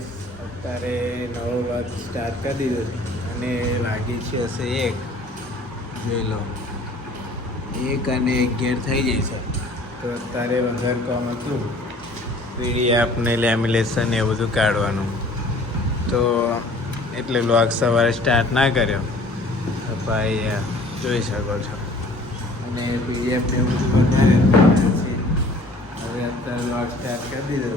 Guys અત્યારે નવો વાત સ્ટાર્ટ કરી દીધો છે અને લાગી છે હશે 1 જોઈ લો 1 અને 11 થઈ જશે. તો અત્યારે વગર કામ હતું પીડીએફ ને લેમિનેશન એ બધું કાઢવાનું, તો એટલે વ્લોગ સવારે સ્ટાર્ટ ના કર્યો. ભાઈ જોઈ શકો છો અને પીડીએફ ને એવું બધું વધારે છે. હવે અત્યારે વ્લોગ સ્ટાર્ટ કરી દીધો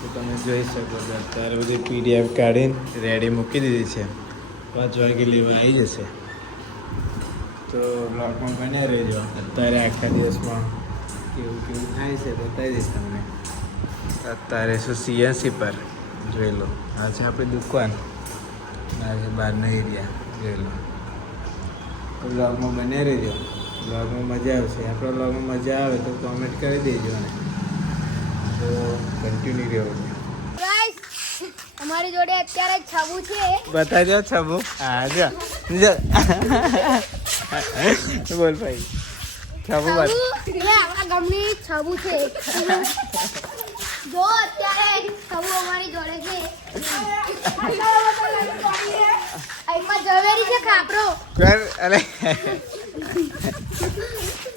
તો તમે જોઈ શકો છો. અત્યારે બધી પીડીએફ કાઢીને રેડી મૂકી દીધી છે. 5 વાગે લેવા આવી જશે. તો બ્લોગમાં બન્યા રહેજો. અત્યારે આખા દિવસમાં કેવું કેવું થાય છે બતાવી દઈશ તમને. અત્યારે શું સીએનસી પર જોઈ લો. આ છે આપણી દુકાન, આ છે બહારનો એરિયા જોઈ લો. તો બ્લોગમાં બન્યા રહેજો. બ્લોગમાં મજા આવશે. આપણા બ્લોગમાં મજા આવે તો કોમેન્ટ કરી દેજો ને તો કન્ટિન્યુ રહેવું. અમારી જોડે અત્યારે છબુ છે. બતાજો છબુ. હા જો બોલ ભાઈ છબુ વાત. આપણા ગામની છબુ છે. જો અત્યારે છબુ અમારી જોડે છે. એમાં ઝવેરી છે ખાપરો. કર અરે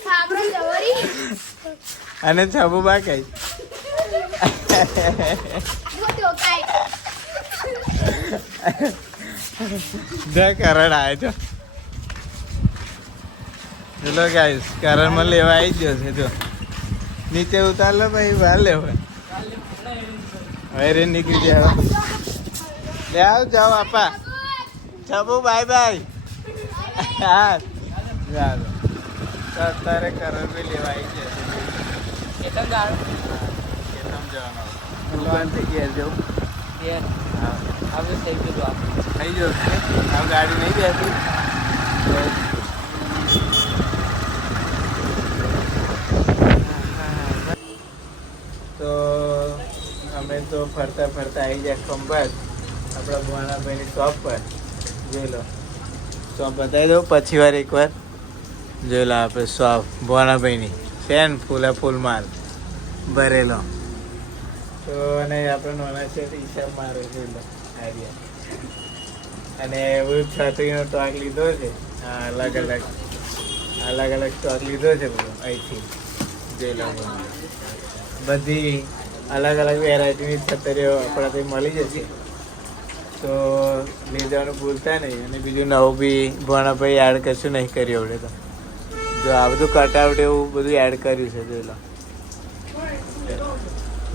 ખાપરો ઝવેરી અને છબુ બા કઈ કરણ આવે છે. ચલો ગાઈસ કરણ માં લેવા આવી ગયો છે. જો નીચે ઉતાર લો ભાઈ, વાર લેવા હવે નીકળી જાય. લે આવ જાઓ આપા છબુ બાય બાય. હા ચાલો તો અત્યારે કરણ બી લેવા આવી ગયા છે. કેટલામ જવાનું દુકાન થઈ ગયા જવું. હા હવે થઈ ગયું. થઈ જશે. હવે ગાડી નહીં બેસી. તો અમે તો ફરતા ફરતા આવી જાય ખંભાત આપણા ભુવાનાભાઈની શોપ પર. જોઈ લો શોપ બતાવી દઉં પછી વાર એકવાર. જોઈ લો આપણે શોપ ભુવાનાભાઈની ફેન ફૂલા ફૂલ માલ ભરેલો. તો અને આપણે નાના છે હિસાબ મારો જોઈ લો આઈડિયા. અને એવું છત્રીનો સ્ટોક લીધો છે. હા અલગ અલગ સ્ટોક લીધો છે બધો અહીંથી. જોઈ લો બધી અલગ અલગ વેરાયટીની છત્રીઓ આપણાથી મળી જશે. તો લઈ જવાનું ભૂલતા નહીં. અને બીજું નવું બી ભણાભાઈ એડ કશું નહીં કર્યું આપણે. તો જો આ બધું કટઆઉટ એવું બધું એડ કર્યું છે. જોઈ લો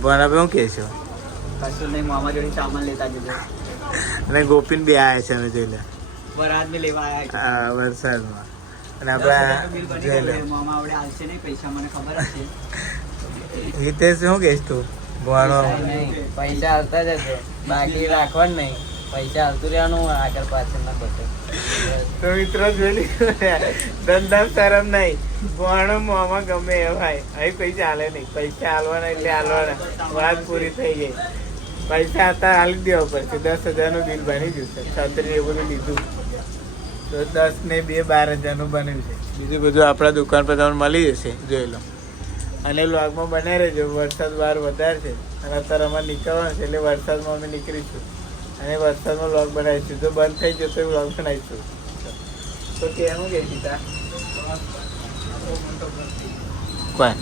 ભણાભાઈ હું કહે છો કશું નહીં, મામા જોડે સામાન લેતા જજો. અને ગોપીન બી આવ્યા છે. અમે જોઈ લો વરસાદ ને લેવા આવ્યા હા વરસાદમાં. અને આપણા જોઈ લો મામા આવડે હાલશે નહીં પૈસા, મને ખબર હશે. હિતેશ શું કહેશ તું ભણો? પૈસા આવતા જશે, બાકી રાખવાનું નહીં. પૈસા આવતું રહેવાનું, આગળ પાછળ ના પડે. તો મિત્રો જોઈ લીધું ધંધા શરમ નહીં. ભણો મોમાં ગમે એ ભાઈ અહીં પૈસા હાલે નહીં. પૈસા હાલવાના એટલે હાલવાના. વાત પૂરી થઈ ગઈ. પૈસા હતા હાલી દેવા પડશે. 10,000નું બિલ બની ગયું છે. છત્રી એ બધું લીધું તો 10 ને 2 12,000નું બન્યું છે. બીજું બધું આપણા દુકાન પર તમને મળી જશે. જોઈ લો. અને વ્લોગમાં બનાવી રહેજો. વરસાદ બહાર વધારે છે અને અત્યારે અમારે નીકળવાનું છે એટલે વરસાદમાં અમે નીકળીશું અને વરસાદમાં વ્લોગ બનાવીશું. જો બંધ થઈ જતો એ વ્લોગ બનાવીશું. તો કેવું કે સીતા કોઈ